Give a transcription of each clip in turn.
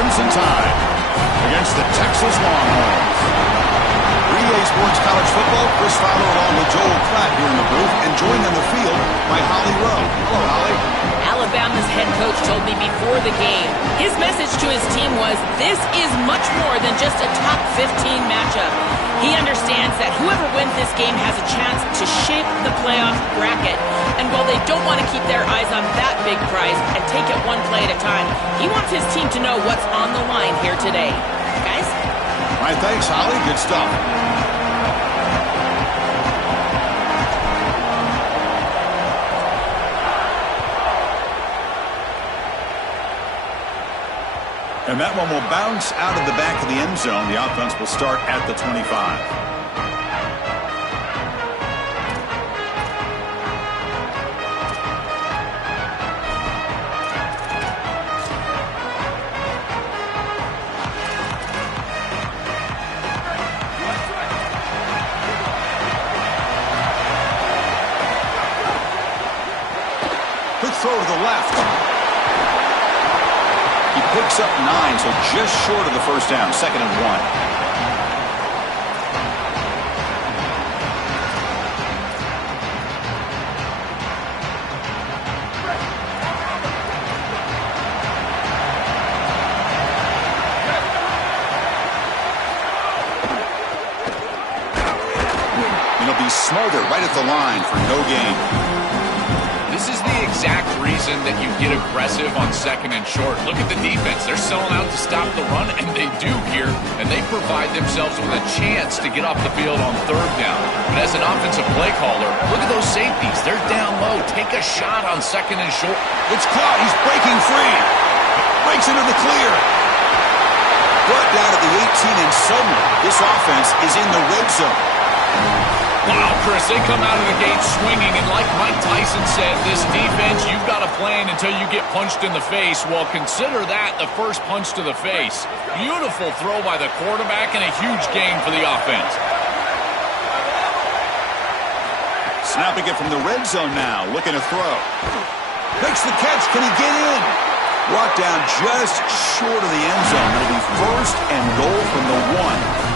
Crimson Tide against the Texas Longhorns. EA Sports College Football, Chris Fowler along with Joel Klatt here in the booth, and joined on the field by Holly Rowe. Hello, Holly. Alabama's head coach told me before the game, his message to his team was, this is much more than just a top 15 matchup. He understands that whoever wins this game has a chance to shape the playoff bracket. And while they don't want to keep their eyes on that big prize and take it one play at a time, he wants his team to know what's on the line here today. Guys? All right, thanks, Holly. Good stuff. And that one will bounce out of the back of the end zone. The offense will start at the 25. Quick throw to the left. He picks up 9, so just short of the first down, 2nd and 1. He'll be smothered right at the line for no gain. This is the exact reason that you get aggressive on 2nd and short. Look at the defense. They're selling out to stop the run, and they do here, and they provide themselves with a chance to get off the field on 3rd down. But as an offensive play caller, look at those safeties. They're down low. Take a shot on 2nd and short. It's caught. He's breaking free. Breaks into the clear. Brought down at the 18, and suddenly this offense is in the red zone. Wow, Chris, they come out of the gate swinging, and like Mike Tyson said, this defense, you've got to plan until you get punched in the face. Well, consider that the first punch to the face. Beautiful throw by the quarterback and a huge gain for the offense. Snapping it from the red zone now, looking to throw. Makes the catch, can he get in? Brought down just short of the end zone. It'll be 1st and goal from the 1.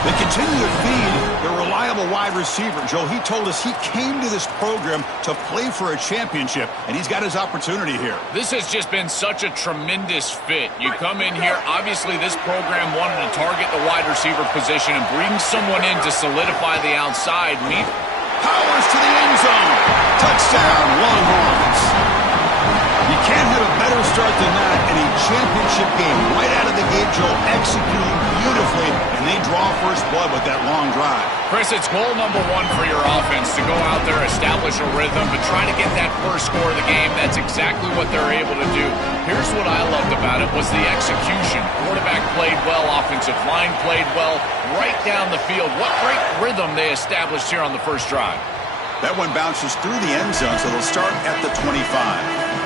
They continue to feed the reliable wide receiver. Joe, he told us he came to this program to play for a championship, and he's got his opportunity here. This has just been such a tremendous fit. You come in here, obviously this program wanted to target the wide receiver position and bring someone in to solidify the outside. Powers to the end zone. Touchdown, Longhorns. You can't have a better start than that in a championship game. Right out of the gate, Joe, executing beautifully, and they draw first blood with that long drive. Chris, it's goal number 1 for your offense to go out there, establish a rhythm, but try to get that first score of the game. That's exactly what they're able to do. Here's what I loved about it was the execution. Quarterback played well, offensive line played well, right down the field. What great rhythm they established here on the first drive. That one bounces through the end zone, so they'll start at the 25.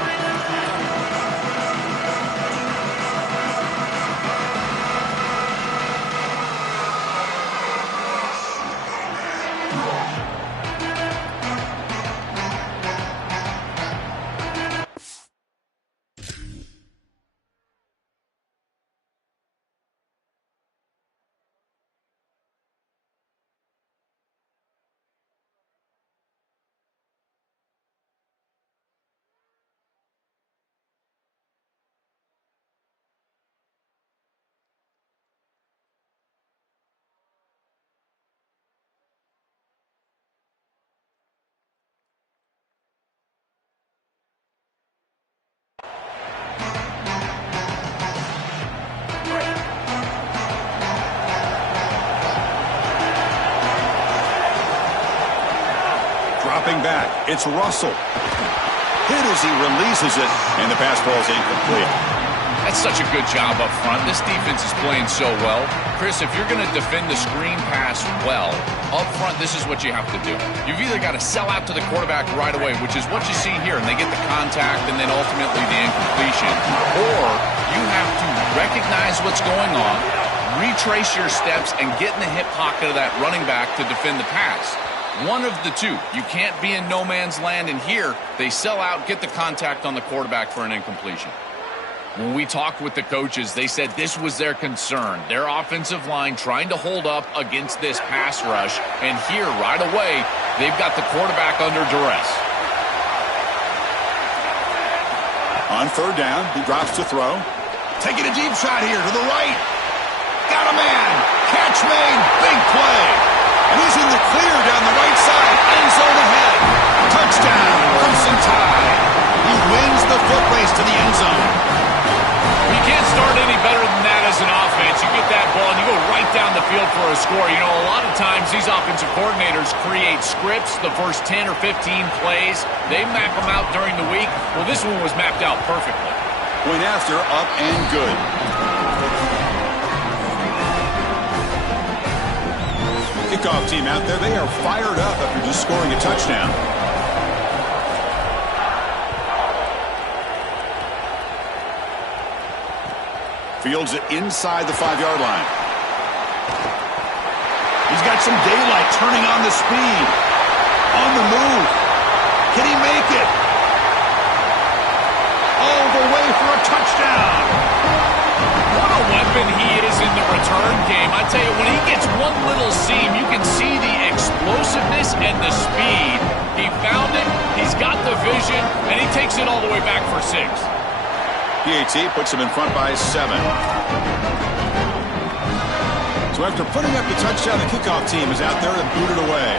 Dropping back, it's Russell. Hit as he releases it, and the pass ball is incomplete. That's such a good job up front. This defense is playing so well. Chris, if you're going to defend the screen pass well, up front, this is what you have to do. You've either got to sell out to the quarterback right away, which is what you see here, and they get the contact and then ultimately the incompletion, or you have to recognize what's going on, retrace your steps, and get in the hip pocket of that running back to defend the pass. One of the two. You can't be in no man's land, and here they sell out, get the contact on the quarterback for an incompletion. When we talked with the coaches, they said this was their concern. Their offensive line trying to hold up against this pass rush. And here, right away, they've got the quarterback under duress. On third down, he drops to throw. Taking a deep shot here to the right. Got a man. Catch made. Big play. And he's in the clear down the right side. End zone ahead. Touchdown. Crimson Tide. He wins the foot race to the end zone. You can't start any better than that as an offense. You get that ball and you go right down the field for a score. You know, a lot of times these offensive coordinators create scripts, the first 10 or 15 plays. They map them out during the week. Well, this one was mapped out perfectly. Point after, up and good. Kickoff team out there, they are fired up after just scoring a touchdown. Fields it inside the 5-yard line. He's got some daylight, turning on the speed. On the move. Can he make it? All the way for a touchdown. What a weapon he is in the return game. I tell you, when he gets one little seam, you can see the explosiveness and the speed. He found it, he's got the vision, and he takes it all the way back for 6. PAT puts him in front by 7. So after putting up the touchdown, the kickoff team is out there and booted away.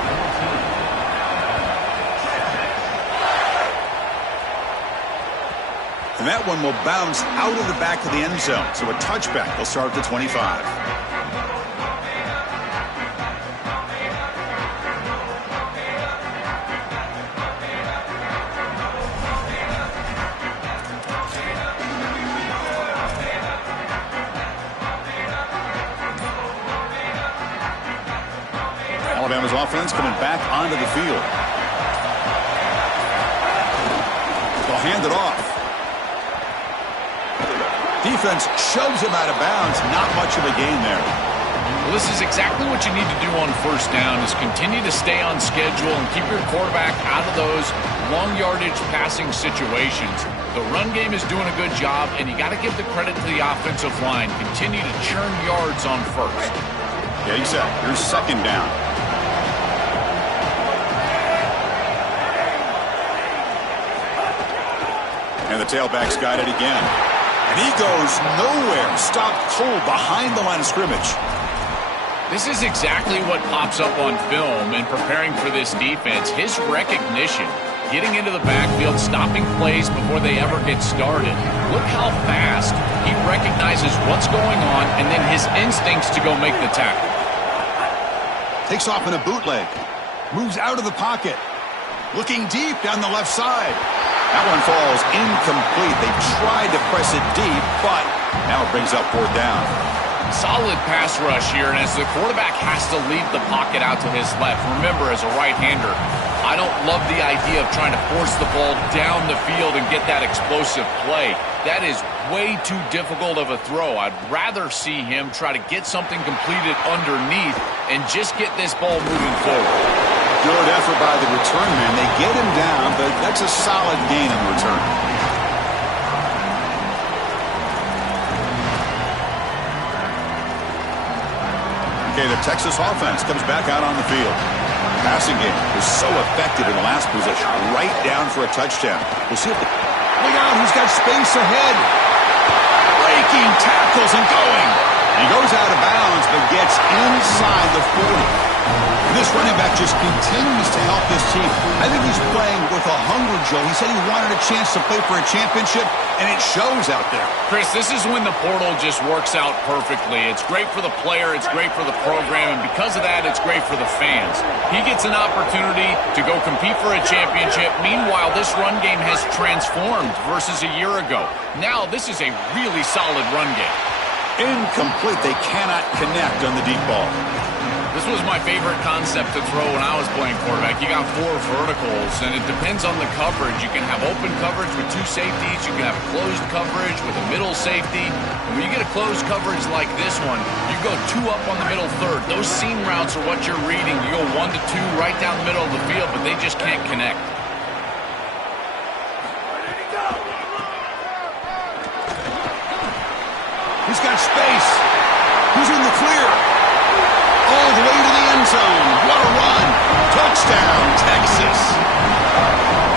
And that one will bounce out of the back of the end zone. So a touchback. They'll start at the 25. Alabama's offense coming back onto the field. They'll hand it off. Defense shoves him out of bounds. Not much of a gain there. Well, this is exactly what you need to do on first down is continue to stay on schedule and keep your quarterback out of those long yardage passing situations. The run game is doing a good job, and you got to give the credit to the offensive line. Continue to churn yards on first. Yeah, you said here's second down. And the tailback's got it again. And he goes nowhere. Stopped cold behind the line of scrimmage. This is exactly what pops up on film in preparing for this defense. His recognition, getting into the backfield, stopping plays before they ever get started. Look how fast he recognizes what's going on and then his instincts to go make the tackle. Takes off in a bootleg. Moves out of the pocket. Looking deep down the left side. That one falls incomplete. They tried to press it deep, but now it brings up fourth down. Solid pass rush here, and as the quarterback has to leave the pocket out to his left, remember, as a right-hander, I don't love the idea of trying to force the ball down the field and get that explosive play. That is way too difficult of a throw. I'd rather see him try to get something completed underneath and just get this ball moving forward. Good effort by the return man. They get him down, but that's a solid gain in return. Okay, the Texas offense comes back out on the field. Passing game was so effective in the last possession. Right down for a touchdown. We'll see if the... Look out, who's got space ahead. Breaking tackles and going. He goes out of bounds, but gets inside the 40. This running back just continues to help this team. I think he's playing with a hunger, Joe. He said he wanted a chance to play for a championship, and it shows out there. Chris, this is when the portal just works out perfectly. It's great for the player, it's great for the program, and because of that, it's great for the fans. He gets an opportunity to go compete for a championship. Meanwhile, this run game has transformed versus a year ago. Now, this is a really solid run game. Incomplete. They cannot connect on the deep ball. This was my favorite concept to throw when I was playing quarterback. You got 4 verticals, and it depends on the coverage. You can have open coverage with 2 safeties. You can have closed coverage with a middle safety. And when you get a closed coverage like this one, you go 2 up on the middle third. Those seam routes are what you're reading. You go 1 to 2 right down the middle of the field, but they just can't connect. Touchdown, Texas.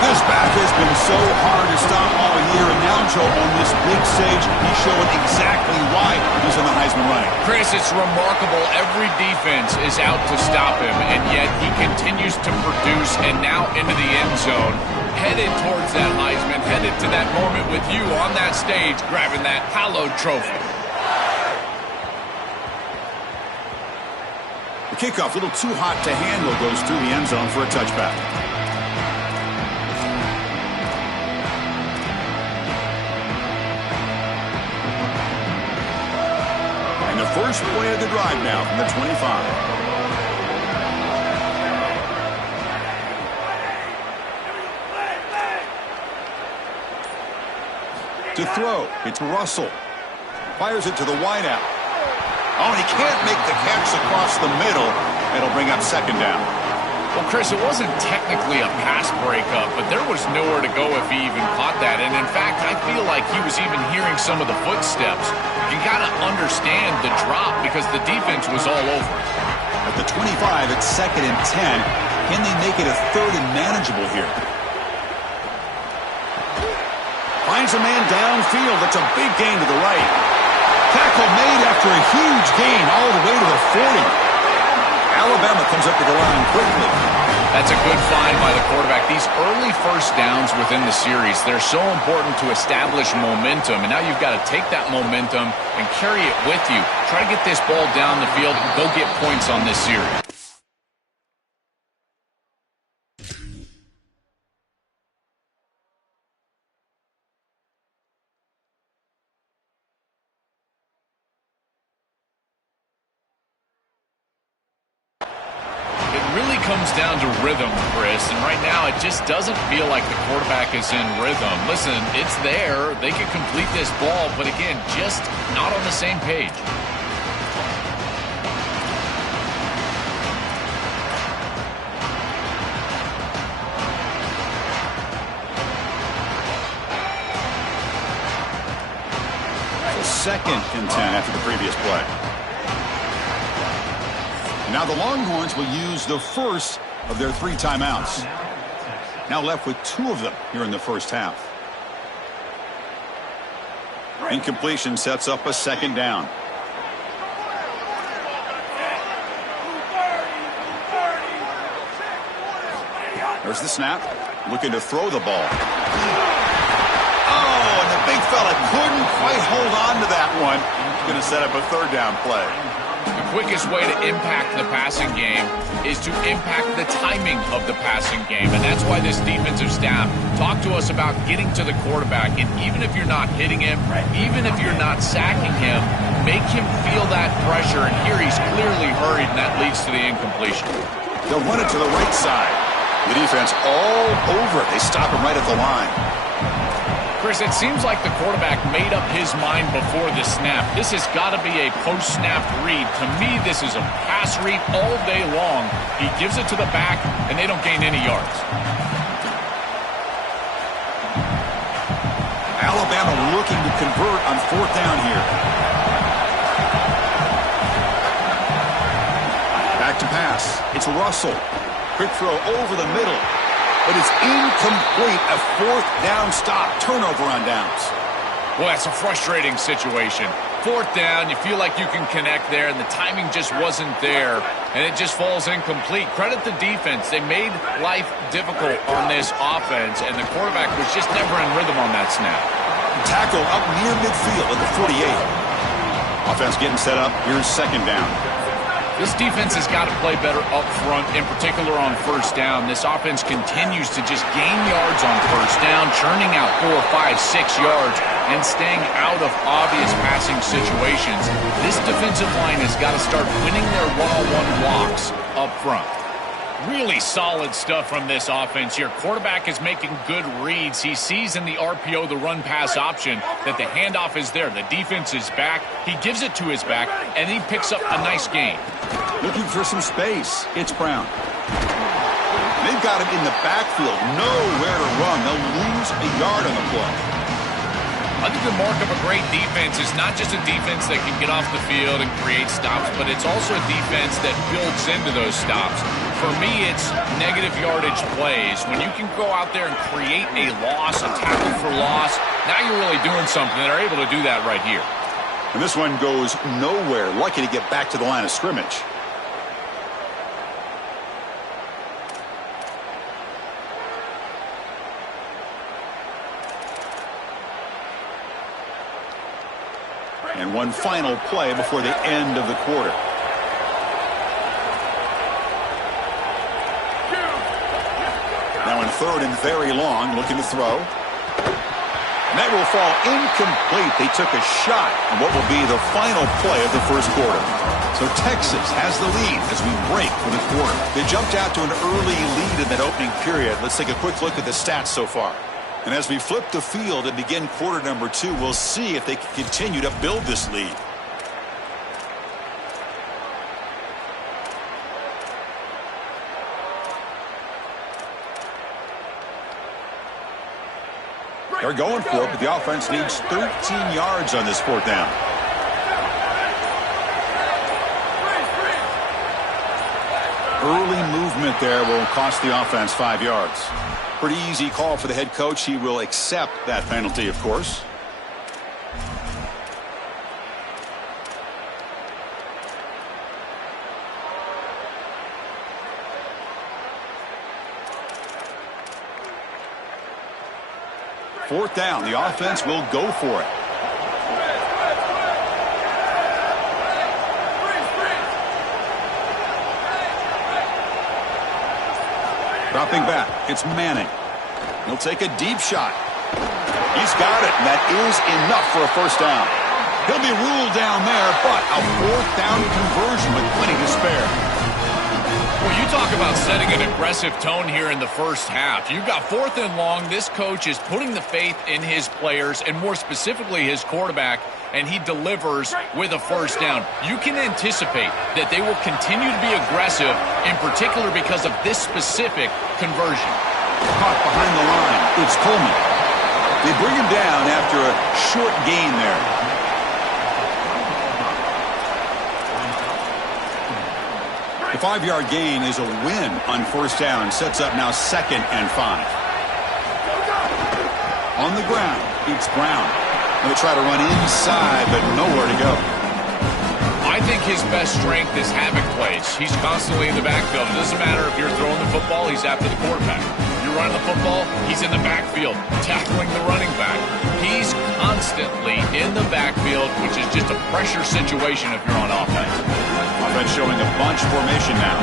This back has been so hard to stop all year, and now, Joe, on this big stage, he's showing exactly why he's in the Heisman running. Chris, it's remarkable. Every defense is out to stop him, and yet he continues to produce, and now into the end zone, headed towards that Heisman, headed to that moment with you on that stage, grabbing that hallowed trophy. The kickoff, a little too hot to handle, goes through the end zone for a touchback. And the first play of the drive now from the 25. To throw, it's Russell. Fires it to the wideout. Oh, and he can't make the catch across the middle. It'll bring up second down. Well, Chris, it wasn't technically a pass breakup, but there was nowhere to go if he even caught that. And in fact, I feel like he was even hearing some of the footsteps. You got to understand the drop because the defense was all over it. At the 25, it's 2nd and 10. Can they make it a 3rd and manageable here? Finds a man downfield. That's a big gain to the right. Tackle made after a huge gain all the way to the 40. Alabama comes up to the line quickly. That's a good find by the quarterback. These early first downs within the series, they're so important to establish momentum. And now you've got to take that momentum and carry it with you. Try to get this ball down the field and go get points on this series. Comes down to rhythm, Chris, and right now it just doesn't feel like the quarterback is in rhythm. Listen, it's there. They can complete this ball, but again, just not on the same page. So 2nd and 10 after the previous play. Now the Longhorns will use the first of their 3 timeouts. Now left with 2 of them here in the first half. Incompletion sets up a 2nd down. There's the snap. Looking to throw the ball. Oh, and the big fella couldn't quite hold on to that one. He's going to set up a 3rd down play. The quickest way to impact the passing game is to impact the timing of the passing game. And that's why this defensive staff talk to us about getting to the quarterback. And even if you're not hitting him, even if you're not sacking him, make him feel that pressure. And here he's clearly hurried, and that leads to the incompletion. They'll run it to the right side. The defense all over it. They stop him right at the line. Chris, it seems like the quarterback made up his mind before the snap. This has got to be a post-snap read. To me, this is a pass read all day long. He gives it to the back, and they don't gain any yards. Alabama looking to convert on 4th down here. Back to pass. It's Russell. Quick throw over the middle. But it's incomplete. A 4th down stop. Turnover on downs. Well, that's a frustrating situation. 4th down, you feel like you can connect there, and the timing just wasn't there, and it just falls incomplete. Credit the defense. They made life difficult on this offense, and the quarterback was just never in rhythm on that snap. Tackle up near midfield at the 48. Offense getting set up. Here's 2nd down. This defense has got to play better up front, in particular on 1st down. This offense continues to just gain yards on 1st down, churning out 4, 5, 6 yards, and staying out of obvious passing situations. This defensive line has got to start winning their one-on-one blocks up front. Really solid stuff from this offense here. Quarterback is making good reads. He sees in the RPO, the run-pass option, that the handoff is there. The defense is back. He gives it to his back, and he picks up a nice gain. Looking for some space. It's Brown. They've got him in the backfield. Nowhere to run. They'll lose a yard on the play. I think the mark of a great defense is not just a defense that can get off the field and create stops, but it's also a defense that builds into those stops. For me, it's negative yardage plays. When you can go out there and create a loss, a tackle for loss, now you're really doing something. They're able to do that right here. And this one goes nowhere. Lucky to get back to the line of scrimmage. And one final play before the end of the quarter. Now in third and very long, looking to throw. And that will fall incomplete. They took a shot on what will be the final play of the first quarter. So Texas has the lead as we break for the quarter. They jumped out to an early lead in that opening period. Let's take a quick look at the stats so far. And as we flip the field and begin quarter number 2, we'll see if they can continue to build this lead. They're going for it, but the offense needs 13 yards on this fourth down. Early movement there will cost the offense 5 yards. Pretty easy call for the head coach. He will accept that penalty, of course. Fourth down, the offense will go for it. Dropping back, it's Manning. He'll take a deep shot. He's got it, and that is enough for a first down. He'll be ruled down there, but a fourth down conversion with plenty to spare. Well, you talk about setting an aggressive tone here in the first half. You've got fourth and long. This coach is putting the faith in his players, and more specifically his quarterback, and he delivers with a first down. You can anticipate that they will continue to be aggressive, in particular because of this specific conversion. Caught behind the line. It's Coleman. They bring him down after a short gain there. The 5-yard gain is a win on first down. Sets up now 2nd and 5. On the ground, it's Brown. Going to try to run inside, but nowhere to go. I think his best strength is havoc plays. He's constantly in the backfield. It doesn't matter if you're throwing the football, he's after the quarterback. You're running the football, he's in the backfield, tackling the running back. He's constantly in the backfield, which is just a pressure situation if you're on offense. Offense showing a bunch formation now.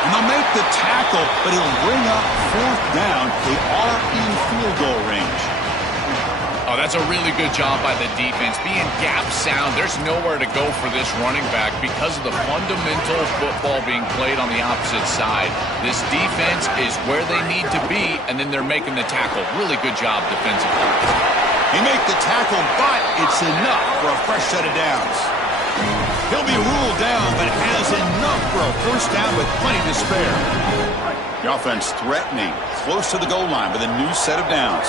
And they'll make the tackle, but he'll bring up fourth down. They are in field goal range. Oh, that's a really good job by the defense. Being gap sound, there's nowhere to go for this running back because of the fundamental football being played on the opposite side. This defense is where they need to be, and then they're making the tackle. Really good job defensively. He make the tackle, but it's enough for a fresh set of downs. He'll be ruled down, but has enough for a first down with plenty to spare. The offense threatening, close to the goal line with a new set of downs.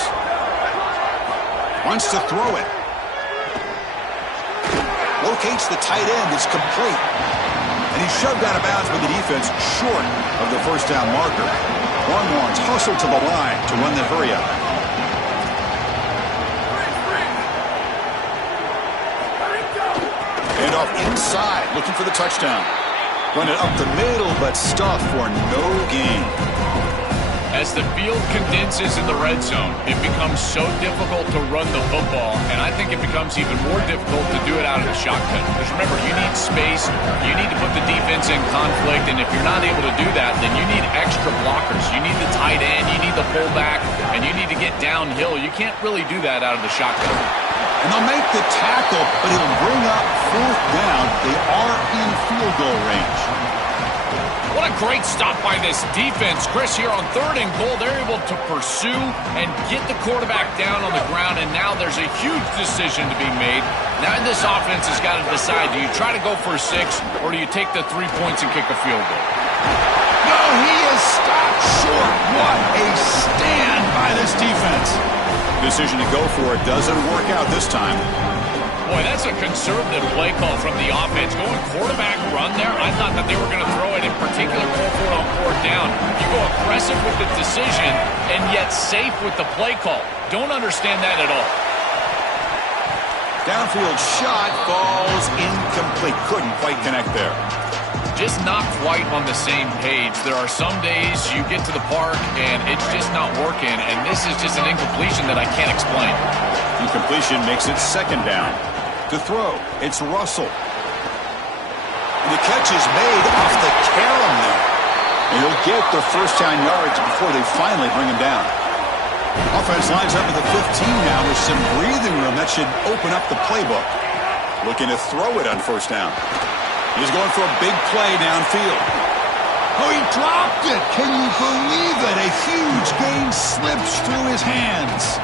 Wants to throw it. Locates the tight end. It's complete. And he's shoved out of bounds with the defense short of the first down marker. Longhorns hustle to the line to run the hurry up. And off inside, looking for the touchdown. Run it up the middle, but stuffed for no gain. As the field condenses in the red zone, it becomes so difficult to run the football, and I think it becomes even more difficult to do it out of the shotgun. Because remember, you need space, you need to put the defense in conflict, and if you're not able to do that, then you need extra blockers. You need the tight end, you need the fullback, and you need to get downhill. You can't really do that out of the shotgun. And they'll make the tackle, but he'll bring up fourth down. They are in field goal range. What a great stop by this defense. Chris, here on 3rd and goal, they're able to pursue and get the quarterback down on the ground, and now there's a huge decision to be made. Now this offense has got to decide, do you try to go for 6, or do you take the 3 points and kick a field goal? No, he is stopped short. What a stand by this defense. Decision to go for it doesn't work out this time. Boy, that's a conservative play call from the offense. Going quarterback run there, I thought that they were going to throw it in particular, go for it on fourth down. You go aggressive with the decision and yet safe with the play call. Don't understand that at all. Downfield shot falls incomplete. Couldn't quite connect there. Just not quite on the same page. There are some days you get to the park and it's just not working, and this is just an incompletion that I can't explain. Incompletion makes it second down. To throw, it's Russell. And the catch is made off the carom there. And he'll get the first down yards before they finally bring him down. Offense lines up at the 15 now with some breathing room. That should open up the playbook. Looking to throw it on first down. He's going for a big play downfield. Oh, he dropped it. Can you believe it? A huge gain slips through his hands.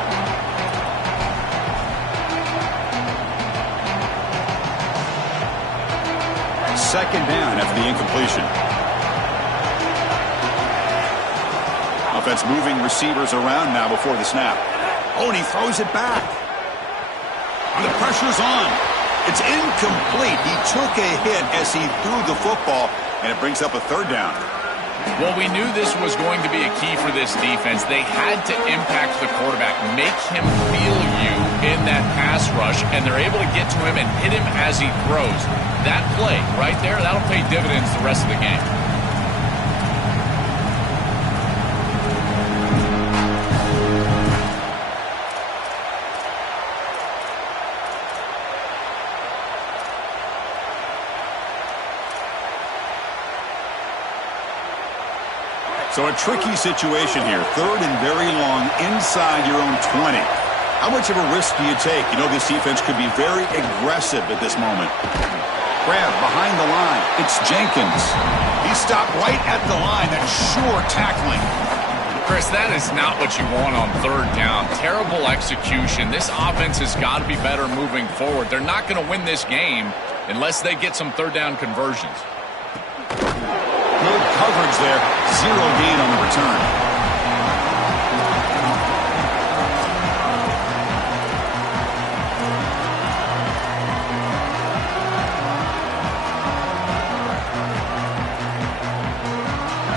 Second down after the incompletion. Offense moving receivers around now before the snap. Oh, and he throws it back. The pressure's on. It's incomplete. He took a hit as he threw the football, and it brings up a third down. Well, we knew this was going to be a key for this defense. They had to impact the quarterback, make him feel you in that pass rush, and they're able to get to him and hit him as he throws. That play right there, that'll pay dividends the rest of the game. So a tricky situation here. Third and very long inside your own 20. How much of a risk do you take? You know this defense could be very aggressive at this moment. Grab behind the line. It's Jenkins. He stopped right at the line. That's sure tackling. Chris, that is not what you want on third down. Terrible execution. This offense has got to be better moving forward. They're not going to win this game unless they get some third down conversions. Good coverage there. Zero gain on the return.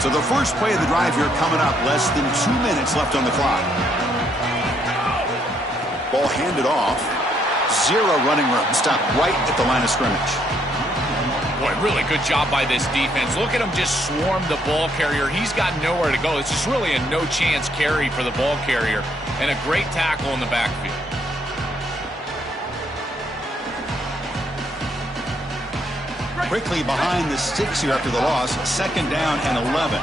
So the first play of the drive here coming up. Less than 2 minutes left on the clock. Ball handed off. Zero running room. Stopped right at the line of scrimmage. Boy, really good job by this defense. Look at him just swarm the ball carrier. He's got nowhere to go. It's just really a no-chance carry for the ball carrier, and a great tackle in the backfield. Quickly behind the sticks here after the loss. Second down and 11.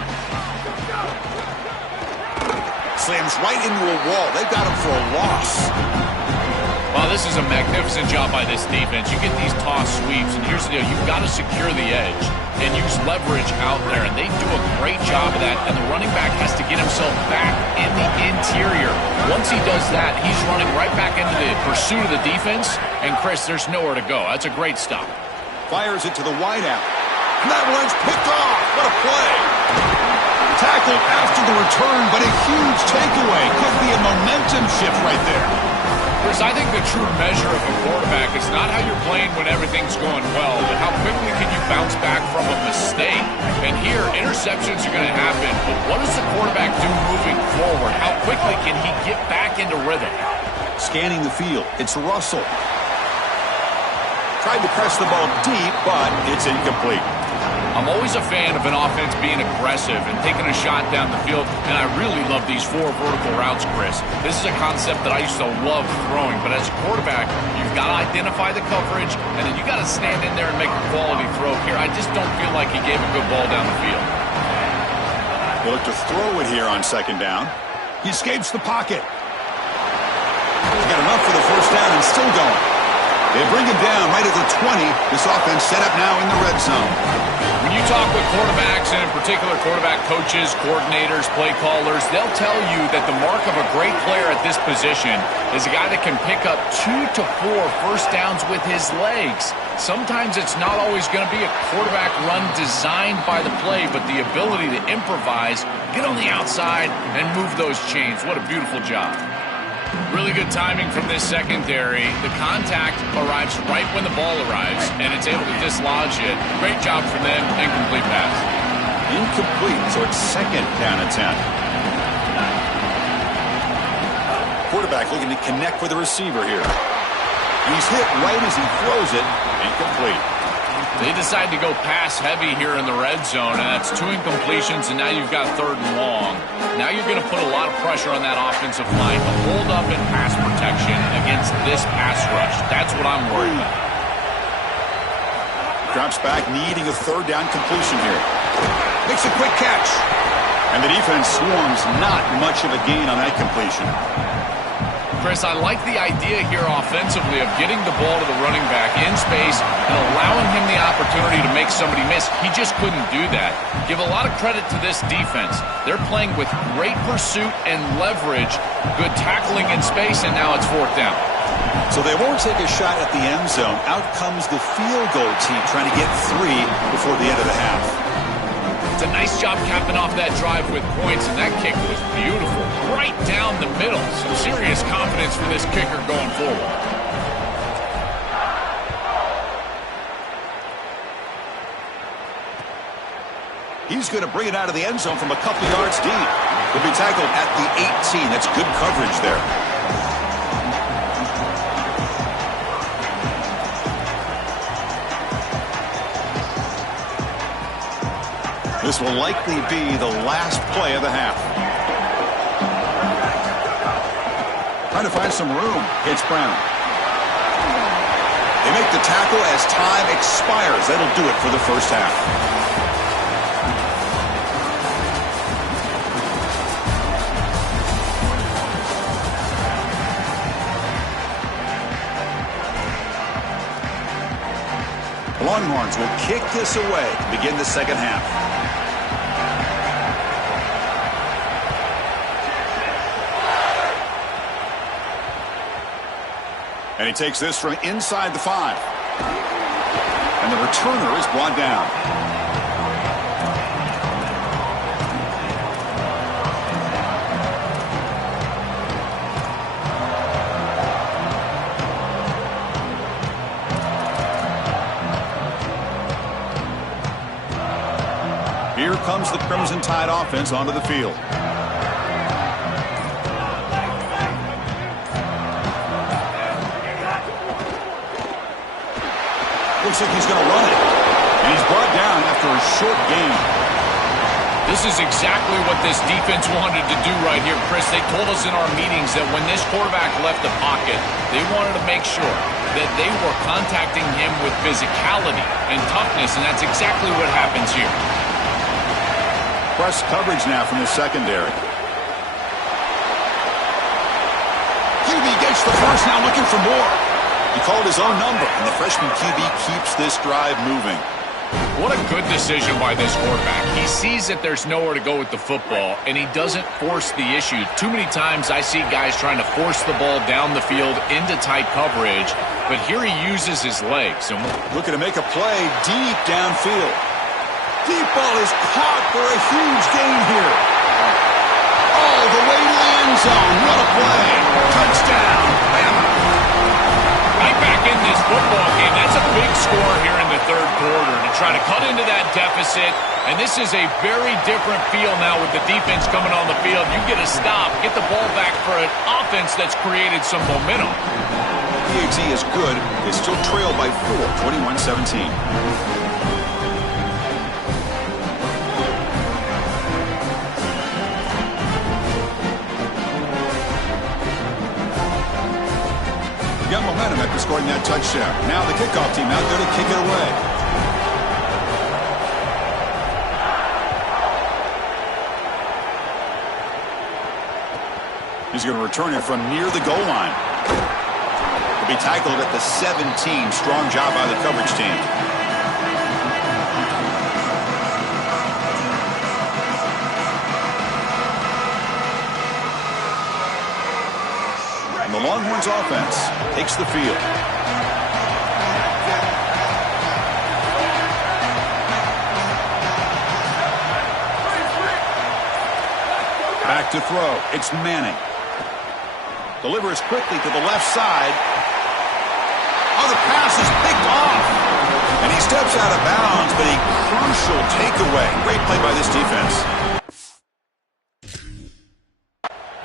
Slams right into a wall. They got him for a loss. Well, this is a magnificent job by this defense. You get these toss sweeps, and here's the deal. You've got to secure the edge and use leverage out there, and they do a great job of that, and the running back has to get himself back in the interior. Once he does that, he's running right back into the pursuit of the defense, and, Chris, there's nowhere to go. That's a great stop. Fires it to the wideout. And that one's picked off. What a play. Tackled after the return, but a huge takeaway. Could be a momentum shift right there. Chris, I think the true measure of a quarterback is not how you're playing when everything's going well, but how quickly can you bounce back from a mistake. And here, interceptions are going to happen, but what does the quarterback do moving forward? How quickly can he get back into rhythm? Scanning the field, it's Russell. Tried to press the ball deep, but it's incomplete. I'm always a fan of an offense being aggressive and taking a shot down the field, and I really love these 4 vertical routes, Chris. This is a concept that I used to love throwing, but as a quarterback, you've got to identify the coverage, and then you got to stand in there and make a quality throw. Here, I just don't feel like he gave a good ball down the field. They look to throw it here on second down. He escapes the pocket. He got enough for the first down and still going. They bring him down right at the 20. This offense set up now in the red zone. When you talk with quarterbacks, and in particular quarterback coaches, coordinators, play callers, they'll tell you that the mark of a great player at this position is a guy that can pick up 2 to 4 first downs with his legs. Sometimes it's not always going to be a quarterback run designed by the play, but the ability to improvise, get on the outside, and move those chains. What a beautiful job. Really good timing from this secondary. The contact arrives right when the ball arrives, and it's able to dislodge it. Great job from them. Incomplete pass. Incomplete, so it's second down and 10. Quarterback looking to connect with the receiver here. He's hit right as he throws it. Incomplete. They decide to go pass heavy here in the red zone, and that's 2 incompletions, and now you've got 3rd and long. Now you're going to put a lot of pressure on that offensive line to hold up in pass protection against this pass rush. That's what I'm worried about. Drops back, needing a 3rd down completion here. Makes a quick catch. And the defense swarms, not much of a gain on that completion. Chris, I like the idea here offensively of getting the ball to the running back in space and allowing him the opportunity to make somebody miss. He just couldn't do that. Give a lot of credit to this defense. They're playing with great pursuit and leverage, good tackling in space, and now it's 4th down. So they won't take a shot at the end zone. Out comes the field goal team trying to get 3 before the end of the half. It's a nice job capping off that drive with points, and that kick was beautiful. Right down the middle. Some serious confidence for this kicker going forward. He's going to bring it out of the end zone from a couple yards deep. He'll be tackled at the 18. That's good coverage there. This will likely be the last play of the half. Trying to find some room. It's Brown. They make the tackle as time expires. That'll do it for the first half. Longhorns will kick this away to begin the second half. And he takes this from inside the 5. And the returner is brought down. Here comes the Crimson Tide offense onto the field. Looks like he's going to run it. And he's brought down after a short gain. This is exactly what this defense wanted to do right here, Chris. They told us in our meetings that when this quarterback left the pocket, they wanted to make sure that they were contacting him with physicality and toughness, and that's exactly what happens here. Press coverage now from the secondary. QB gets the first, now looking for more. He called his own number, and the freshman QB keeps this drive moving. What a good decision by this quarterback. He sees that there's nowhere to go with the football, and he doesn't force the issue. Too many times I see guys trying to force the ball down the field into tight coverage, but here he uses his legs. And looking to make a play deep downfield. Deep ball is caught for a huge gain here. All the way to the end zone. What a play. Touchdown, Bama. Right back in this football game. That's a big score here in the 3rd quarter to try to cut into that deficit. And this is a very different feel now with the defense coming on the field. You get a stop, get the ball back for an offense that's created some momentum. PXE is good. They still trail by 4, 21-17. Got momentum after scoring that touchdown. Now the kickoff team out there to kick it away. He's going to return it from near the goal line. He'll be tackled at the 17. Strong job by the coverage team. And the Longhorns offense takes the field. Back to throw. It's Manning. Delivers quickly to the left side. Oh, the pass is picked off. And he steps out of bounds, but a crucial takeaway. Great play by this defense.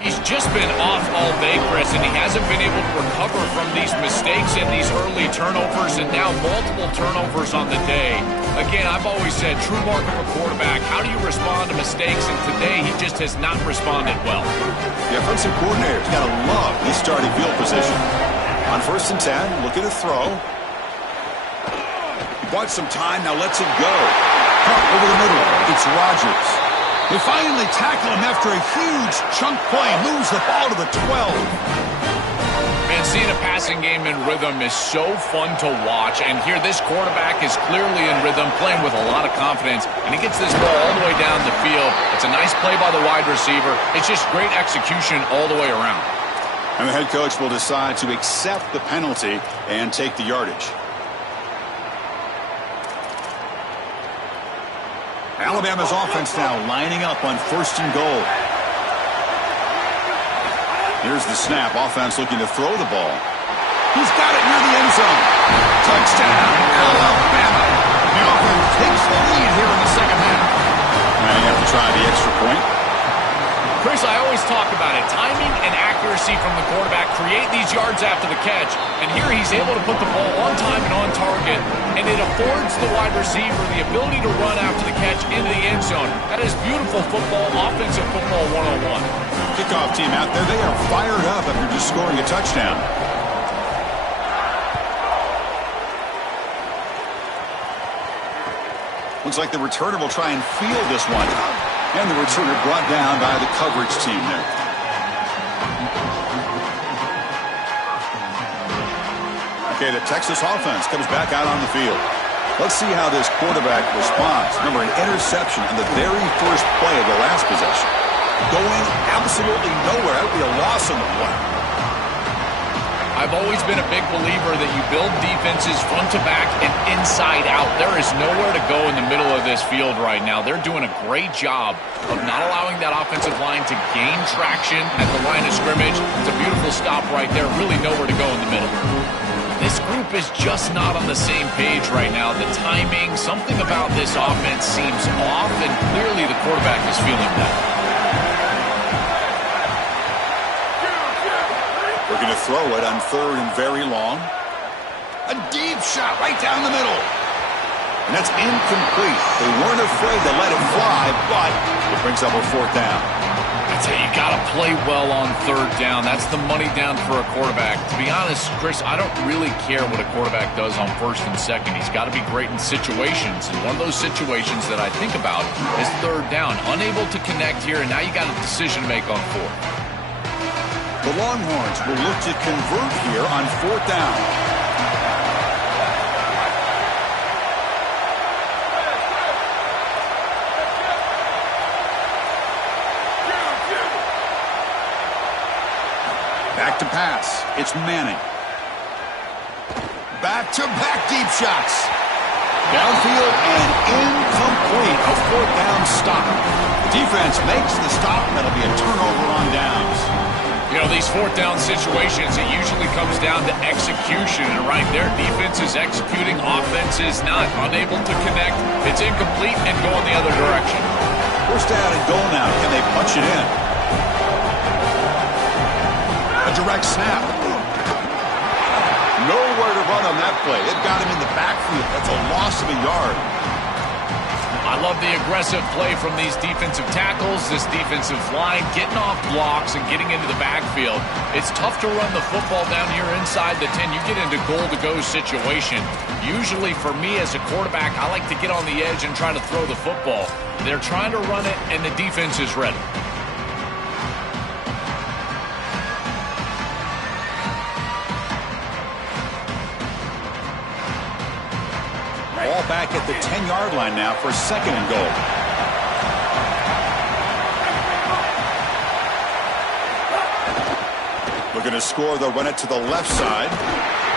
He's just been off all day, Chris, and he hasn't been able to recover from these mistakes and these early turnovers, and now multiple turnovers on the day. Again, I've always said, true mark of a quarterback, how do you respond to mistakes? And today, he just has not responded well. The offensive coordinator's got to love his starting field position. On 1st and 10, look at a throw. He bought some time, now lets it go. Over the middle, it's Rodgers. They finally tackle him after a huge chunk play. Moves the ball to the 12. Man, seeing a passing game in rhythm is so fun to watch. And here, this quarterback is clearly in rhythm, playing with a lot of confidence. And he gets this ball all the way down the field. It's a nice play by the wide receiver. It's just great execution all the way around. And the head coach will decide to accept the penalty and take the yardage. Alabama's offense now lining up on 1st and goal. Here's the snap. Offense looking to throw the ball. He's got it near the end zone. Touchdown, Alabama. The offense takes the lead here in the second half. Now you have to try the extra point. Chris, I always talk about it. Timing and accuracy from the quarterback create these yards after the catch. And here he's able to put the ball on time and on target. And it affords the wide receiver the ability to run after the catch into the end zone. That is beautiful football, offensive football 101. Kickoff team out there. They are fired up after just scoring a touchdown. Looks like the returner will try and field this one. And the returner brought down by the coverage team there. Okay, the Texas offense comes back out on the field. Let's see how this quarterback responds. Remember, an interception on the very first play of the last possession. Going absolutely nowhere. That would be a loss on the play. I've always been a big believer that you build defenses front to back and inside out. There is nowhere to go in the middle of this field right now. They're doing a great job of not allowing that offensive line to gain traction at the line of scrimmage. It's a beautiful stop right there. Really nowhere to go in the middle. This group is just not on the same page right now. The timing, something about this offense seems off, and clearly the quarterback is feeling that. We're going to throw it on 3rd and very long. A deep shot right down the middle. And that's incomplete. They weren't afraid to let it fly, but it brings up a 4th down. I tell you, you got to play well on 3rd down. That's the money down for a quarterback. To be honest, Chris, I don't really care what a quarterback does on 1st and 2nd. He's got to be great in situations. And one of those situations that I think about is 3rd down. Unable to connect here, and now you got a decision to make on 4th. The Longhorns will look to convert here on 4th down. Back to pass. It's Manning. Back-to-back deep shots. Downfield and incomplete. A 4th down stop. The defense makes the stop, and that'll be a turnover on downs. You know, these 4th down situations, it usually comes down to execution. And right there, defense is executing, offense is not. Unable to connect. It's incomplete and go in the other direction. 1st down and goal now. Can they punch it in? A direct snap. Nowhere to run on that play. They've got him in the backfield. That's a loss of a yard. I love the aggressive play from these defensive tackles, this defensive line, getting off blocks and getting into the backfield. It's tough to run the football down here inside the 10. You get into goal-to-go situation. Usually for me as a quarterback, I like to get on the edge and try to throw the football. They're trying to run it, and the defense is ready. Ball back at the 10-yard line now for 2nd and goal. Looking to score, they'll run it to the left side.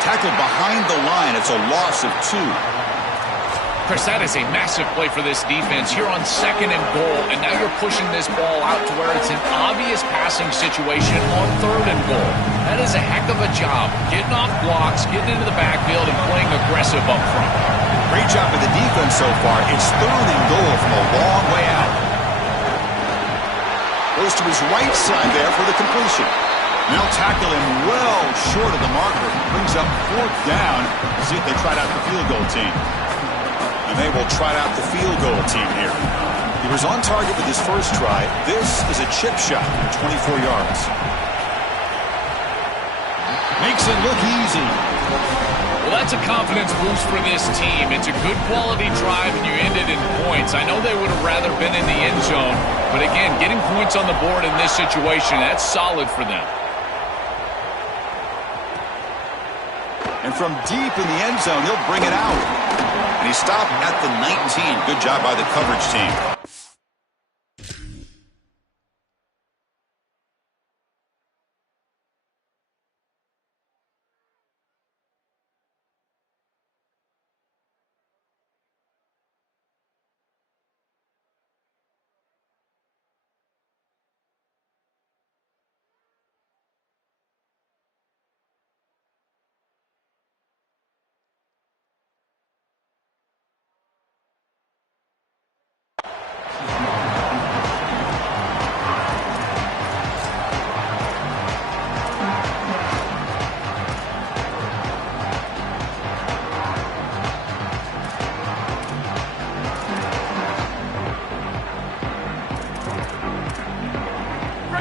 Tackled behind the line. It's a loss of 2. Chris, that is a massive play for this defense here on 2nd and goal, and now you're pushing this ball out to where it's an obvious passing situation on 3rd and goal. That is a heck of a job, getting off blocks, getting into the backfield, and playing aggressive up front. Great job with the defense so far. It's 3rd and goal from a long way out. Goes to his right side there for the completion. They'll tackle him well short of the marker. Brings up 4th down. See if they tried out the field goal team. And they will try out the field goal team here. He was on target with his first try. This is a chip shot from 24 yards. Makes it look easy. Well, that's a confidence boost for this team. It's a good quality drive, and you ended in points. I know they would have rather been in the end zone, but again, getting points on the board in this situation, that's solid for them. And from deep in the end zone, he'll bring it out. And he stopped at the 19. Good job by the coverage team.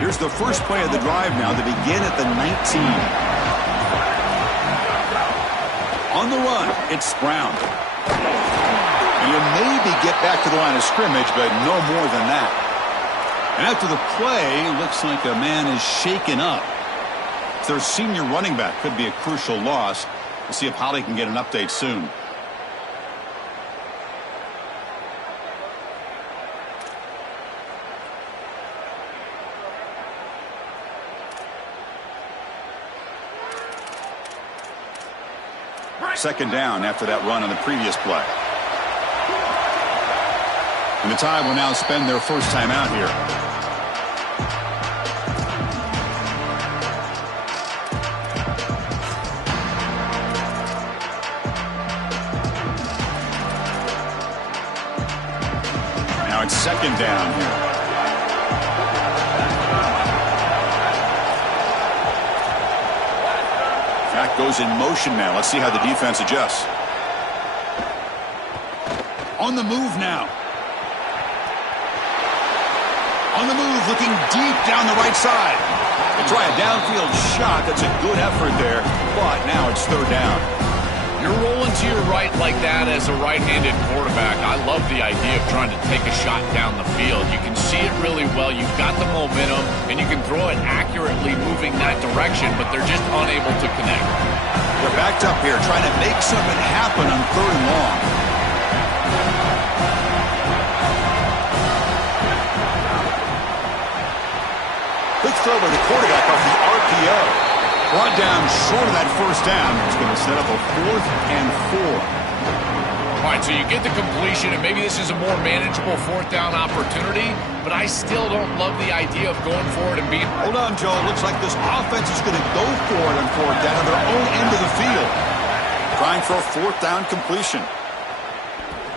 Here's the first play of the drive now to begin at the 19. On the run, it's Brown. And he'll maybe get back to the line of scrimmage, but no more than that. And after the play, looks like a man is shaken up. Their senior running back could be a crucial loss. We'll see if Holly can get an update soon. Second down after that run on the previous play. And the Tide will now spend their first time out here. Now it's second down here. That goes in motion now. Let's see how the defense adjusts. On the move now. On the move, looking deep down the right side. They try a downfield shot. That's a good effort there, but now it's 3rd down. You're rolling to your right like that as a right-handed quarterback. I love the idea of trying to take a shot down the field. You can see it really well. You've got the momentum, and you can throw it accurately moving that direction, but they're just unable to connect. They're backed up here trying to make something happen on 3rd and long. Quick throw by the quarterback off the RPO. Brought down short of that first down. It's going to set up a 4th and 4. All right, so you get the completion, and maybe this is a more manageable 4th down opportunity, but I still don't love the idea of going for it and being... Hold on, Joe. Looks like this offense is going to go for it on 4th down on their own end of the field. Trying for a 4th down completion.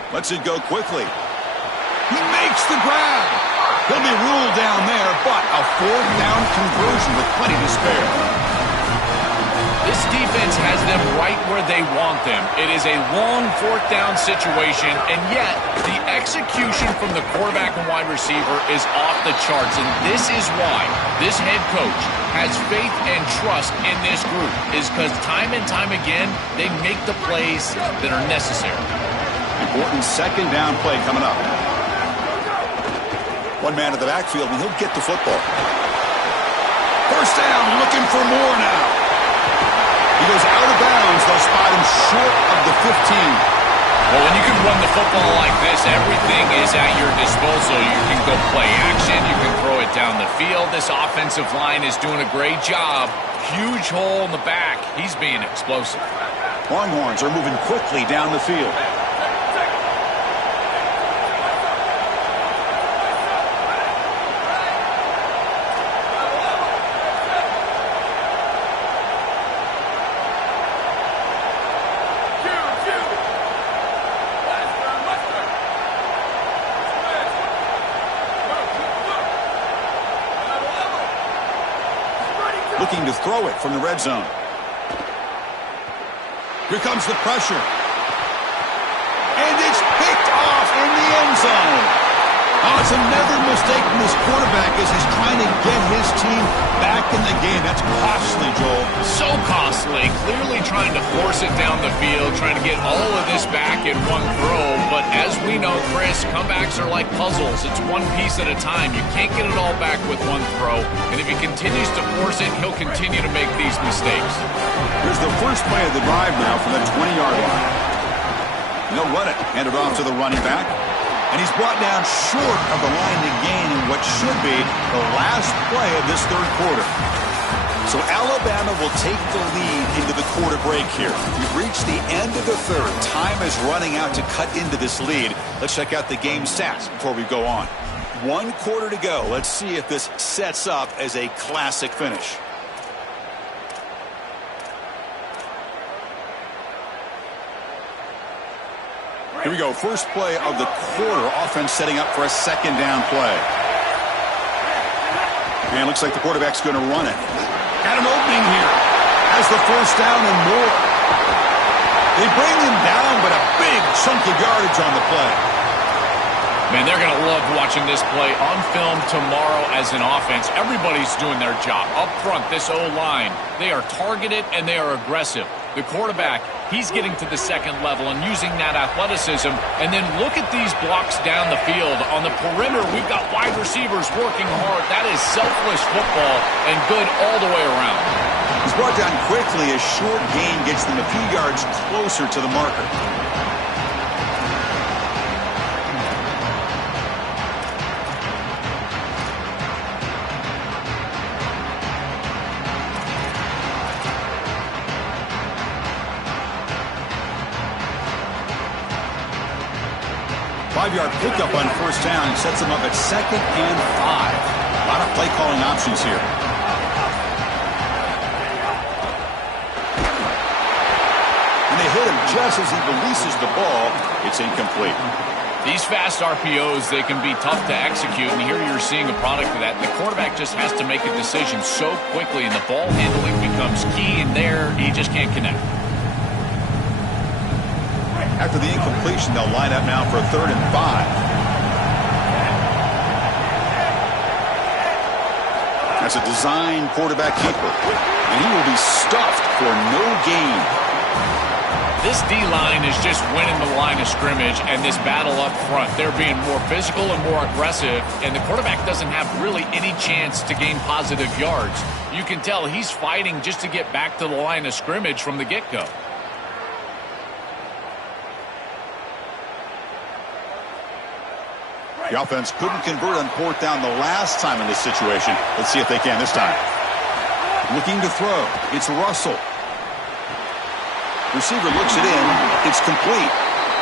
Lets it go quickly. He makes the grab. He'll be ruled down there, but a 4th down conversion with plenty to spare. This defense has them right where they want them. It is a long 4th down situation, and yet the execution from the quarterback and wide receiver is off the charts, and this is why this head coach has faith and trust in this group, is because time and time again, they make the plays that are necessary. Important second down play coming up. One man at the backfield, and he'll get the football. First down, looking for more now. He goes out of bounds. They'll spot him short of the 15. Well, when you can run the football like this, everything is at your disposal. You can go play action. You can throw it down the field. This offensive line is doing a great job. Huge hole in the back. He's being explosive. Longhorns are moving quickly down the field. looking to throw it from the red zone. Here comes the pressure. And it's picked off in the end zone. Oh, it's another mistake from this quarterback as he's trying to get his team back in the game. That's costly, Joel. So costly. Clearly trying to force it down the field, trying to get all of this back in one throw. But as we know, Chris, comebacks are like puzzles. It's one piece at a time. You can't get it all back with one throw. And if he continues to force it, he'll continue to make these mistakes. Here's the first play of the drive now from the 20-yard line. They'll run it. Hand it off to the running back. And he's brought down short of the line to gain in what should be the last play of this third quarter. So Alabama will take the lead into the quarter break here. We've reached the end of the third. Time is running out to cut into this lead. Let's check out the game stats before we go on. 1 quarter to go. Let's see if this sets up as a classic finish. Here we go. First play of the quarter. Offense setting up for a second down play. And it looks like the quarterback's going to run it. Got an opening here. Has the first down and more. They bring him down, but a big chunk of yardage on the play. Man, they're going to love watching this play on film tomorrow as an offense. Everybody's doing their job. Up front, this O-line, they are targeted and they are aggressive. The quarterback, he's getting to the second level and using that athleticism. And then look at these blocks down the field. On the perimeter, we've got wide receivers working hard. That is selfless football and good all the way around. He's brought down quickly. A short gain gets them a few yards closer to the marker. Five-yard pickup on first down and sets them up at 2nd and 5. A lot of play calling options here. And they hit him just as he releases the ball. It's incomplete. These fast RPOs, they can be tough to execute, and here you're seeing a product of that. The quarterback just has to make a decision so quickly, and the ball handling becomes key, and there he just can't connect. After the incompletion, they'll line up now for a 3rd and 5. That's a design quarterback keeper. And he will be stuffed for no gain. This D-line is just winning the line of scrimmage and this battle up front. They're being more physical and more aggressive, and the quarterback doesn't have really any chance to gain positive yards. You can tell he's fighting just to get back to the line of scrimmage from the get-go. The offense couldn't convert on 4th down the last time in this situation. Let's see if they can this time. Looking to throw. It's Russell. Receiver looks it in. It's complete.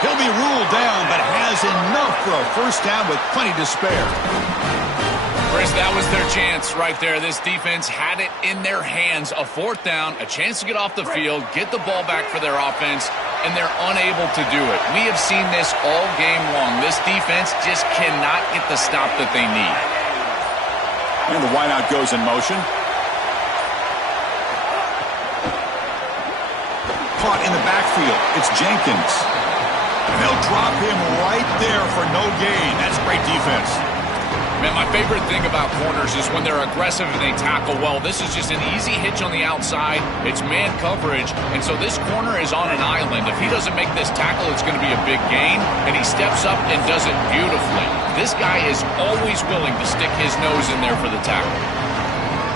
He'll be ruled down, but has enough for a first down with plenty to spare. Chris, that was their chance right there. This defense had it in their hands. A 4th down, a chance to get off the field, get the ball back for their offense, and they're unable to do it. We have seen this all game long. This defense just cannot get the stop that they need. And the wideout goes in motion. Caught in the backfield. It's Jenkins. And they'll drop him right there for no gain. That's great defense. Man, my favorite thing about corners is when they're aggressive and they tackle well. This is just an easy hitch on the outside. It's man coverage, and so this corner is on an island. If he doesn't make this tackle, it's going to be a big gain, and he steps up and does it beautifully. This guy is always willing to stick his nose in there for the tackle.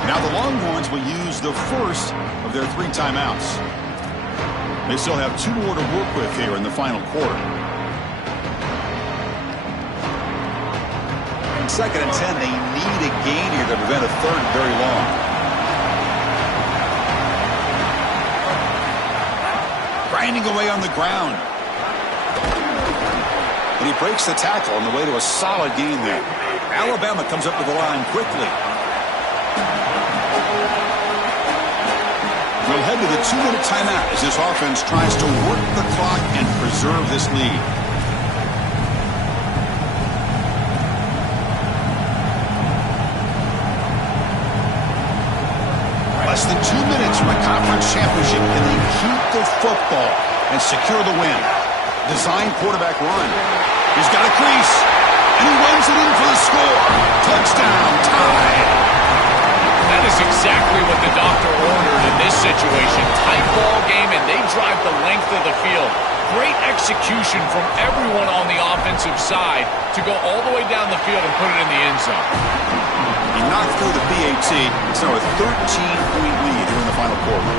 Now the Longhorns will use the first of their 3 timeouts. They still have 2 more to work with here in the final quarter. 2nd and 10, they need a gain here to prevent a 3rd and very long. Grinding away on the ground. And he breaks the tackle on the way to a solid gain there. Alabama comes up to the line quickly. We'll head to the 2-minute timeout as this offense tries to work the clock and preserve this lead. Less championship, can they keep the football and secure the win? Design quarterback run. He's got a crease, and he runs it in for the score. Touchdown, tied. That is exactly what the doctor ordered in this situation. Tight ball game, and they drive the length of the field. Great execution from everyone on the offensive side to go all the way down the field and put it in the end zone. He knocked through the PAT. It's now a 13-point lead here in the final quarter.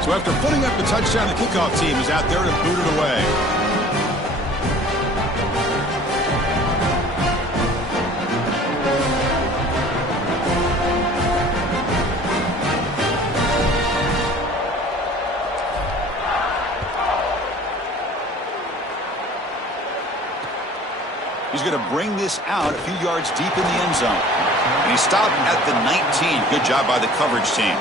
So after putting up the touchdown, the kickoff team is out there to boot it away. He's going to bring this out a few yards deep in the end zone. And he stopped at the 19. Good job by the coverage team.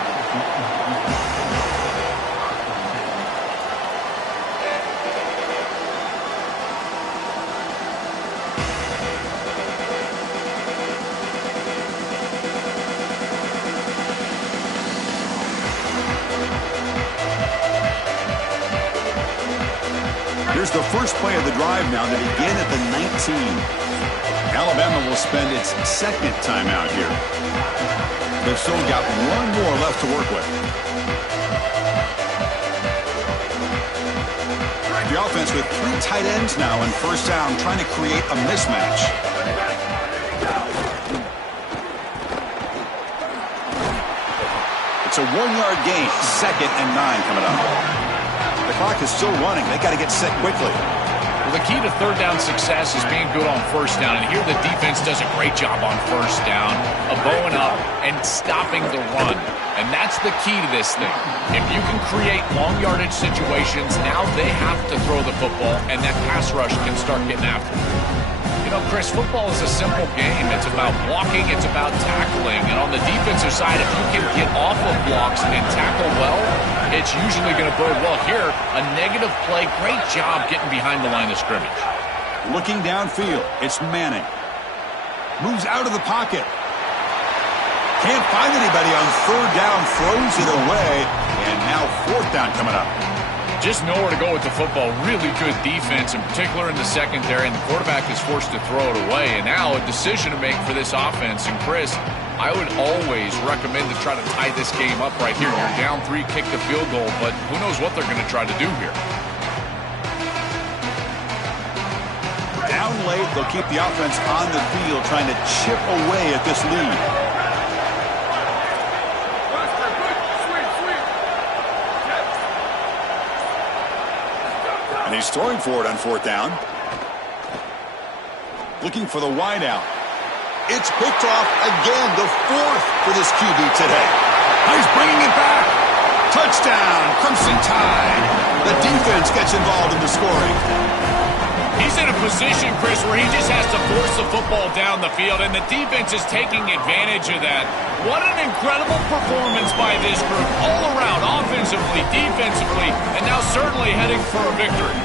Here's the first play of the drive now to begin at the 19. Alabama will spend its second timeout here. They've still got one more left to work with. The offense with 3 tight ends now in first down, trying to create a mismatch. It's a 1-yard gain, 2nd and 9 coming up. The clock is still running. They got to get set quickly. Well, the key to third down success is being good on first down. And here the defense does a great job on first down of bowing up and stopping the run. And that's the key to this thing. If you can create long yardage situations, now they have to throw the football, and that pass rush can start getting after it. You know, Chris, football is a simple game. It's about blocking. It's about tackling. And on the defensive side, if you can get off of blocks and tackle well, it's usually going to bode well. Here, a negative play. Great job getting behind the line of scrimmage. Looking downfield, it's Manning. Moves out of the pocket. Can't find anybody on third down. Throws it away. And now 4th down coming up. Just nowhere to go with the football. Really good defense, in particular in the secondary, and the quarterback is forced to throw it away. And now a decision to make for this offense. And Chris, I would always recommend to try to tie this game up right here. You're down 3, kick the field goal, but who knows what they're going to try to do here. Down late, they'll keep the offense on the field, trying to chip away at this lead. And he's throwing for it on 4th down. Looking for the wideout. It's picked off again, the 4th for this QB today. He's bringing it back. Touchdown, Crimson Tide. The defense gets involved in the scoring. He's in a position, Chris, where he just has to force the football down the field, and the defense is taking advantage of that. What an incredible performance by this group all around, offensively, defensively, and now certainly heading for a victory.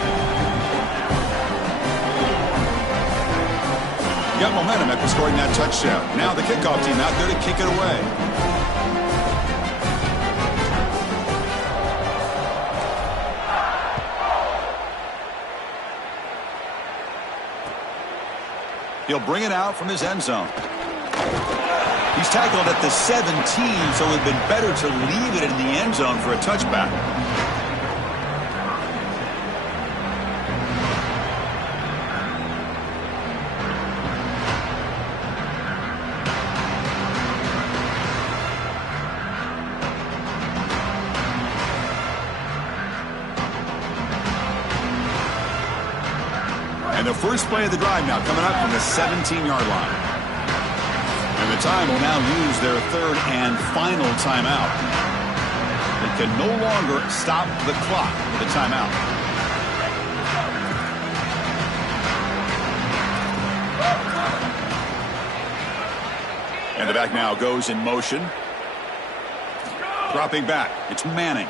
Got momentum after scoring that touchdown. Now the kickoff team out there to kick it away. He'll bring it out from his end zone. He's tackled at the 17, so it would have been better to leave it in the end zone for a touchback. And the first play of the drive now coming up from the 17-yard line. And the time will now use their 3rd and final timeout. They can no longer stop the clock with a timeout. And the back now goes in motion. Dropping back. It's Manning.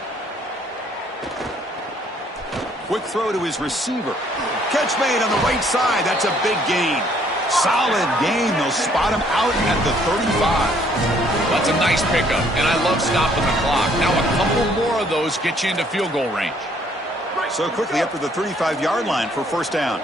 Quick throw to his receiver. Catch made on the right side. That's a big gain. Solid gain. They'll spot him out at the 35. That's a nice pickup, and I love stopping the clock. Now a couple more of those get you into field goal range. So quickly up to the 35-yard line for first down.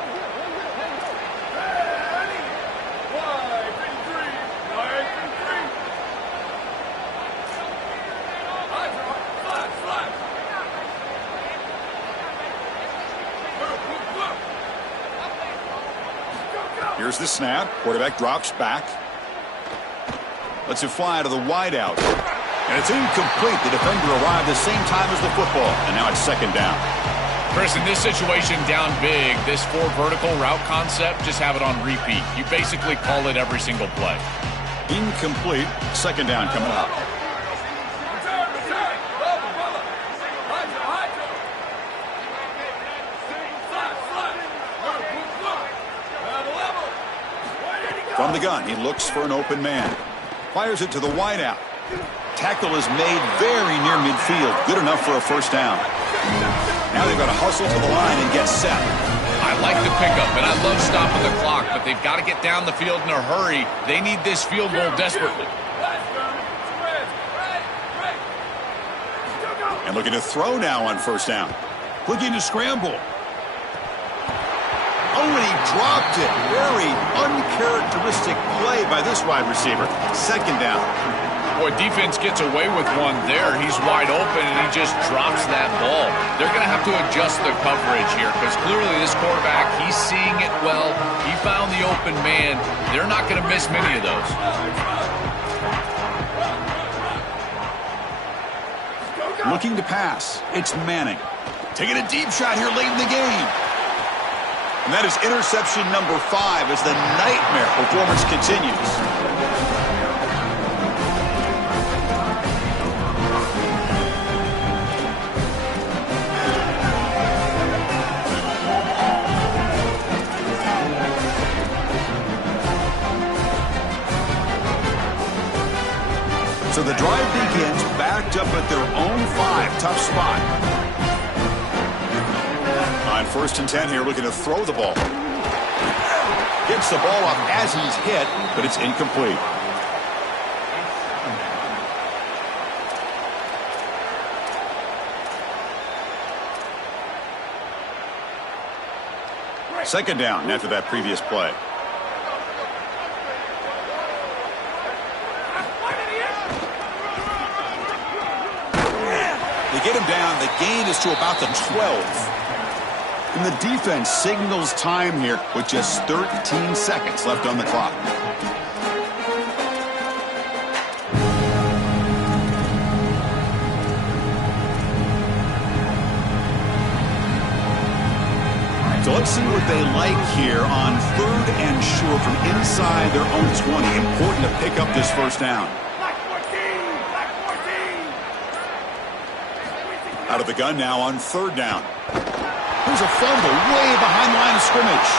Here's the snap. Quarterback drops back. Lets it fly to the wideout. And it's incomplete. The defender arrived the same time as the football. And now it's second down. Chris, in this situation down big, this 4 vertical route concept, just have it on repeat. You basically call it every single play. Incomplete. Second down coming up. From the gun, he looks for an open man. Fires it to the wideout. Tackle is made very near midfield. Good enough for a first down. Now they've got to hustle to the line and get set. I like the pickup, and I love stopping the clock, but they've got to get down the field in a hurry. They need this field goal desperately. And looking to throw now on first down. Looking to scramble. Oh, and he dropped it. Very uncharacteristic play by this wide receiver. Second down. Boy, defense gets away with one there. He's wide open, and he just drops that ball. They're going to have to adjust the coverage here because clearly this quarterback, he's seeing it well. He found the open man. They're not going to miss many of those. Looking to pass. It's Manning. Taking a deep shot here late in the game. And that is interception number 5 as the nightmare performance continues. So the drive begins backed up at their own 5. Tough spot. On first and 10 here, looking to throw the ball. Gets the ball up as he's hit, but it's incomplete. Second down after that previous play. They get him down. The gain is to about the 12. And the defense signals time here with just 13 seconds left on the clock. So let's see what they like here on 3rd and short from inside their own 20. Important to pick up this first down. Out of the gun now on 3rd down. There's a fumble way behind the line of scrimmage.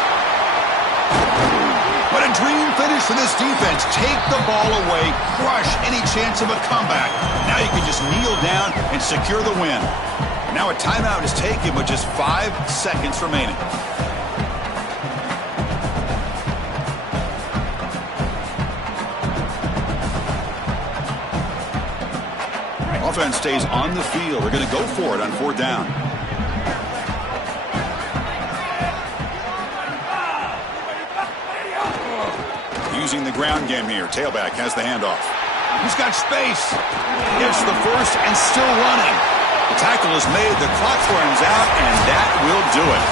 What a dream finish for this defense. Take the ball away, crush any chance of a comeback. Now you can just kneel down and secure the win. Now a timeout is taken with just 5 seconds remaining. Offense stays on the field. They're going to go for it on 4th down. Using the ground game here. Tailback has the handoff. He's got space. Gets the first and still running. The tackle is made. The clock runs out, and that will do it.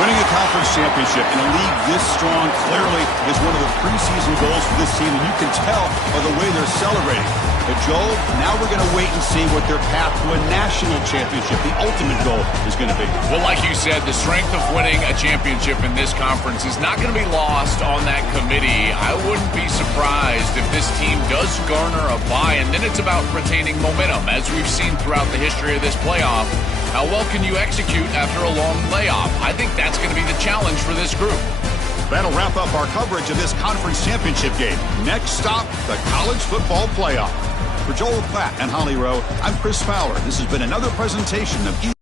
Winning a conference championship in a league this strong clearly is one of the preseason goals for this team, and you can tell by the way they're celebrating. But, Joel, now we're going to wait and see what their path to a national championship, the ultimate goal, is going to be. Well, like you said, the strength of winning a championship in this conference is not going to be lost on that committee. I wouldn't be surprised if this team does garner a bye, and then it's about retaining momentum, as we've seen throughout the history of this playoff. How well can you execute after a long layoff? I think that's going to be the challenge for this group. That'll wrap up our coverage of this conference championship game. Next stop, the college football playoff. For Joel Klatt and Holly Rowe, I'm Chris Fowler. This has been another presentation of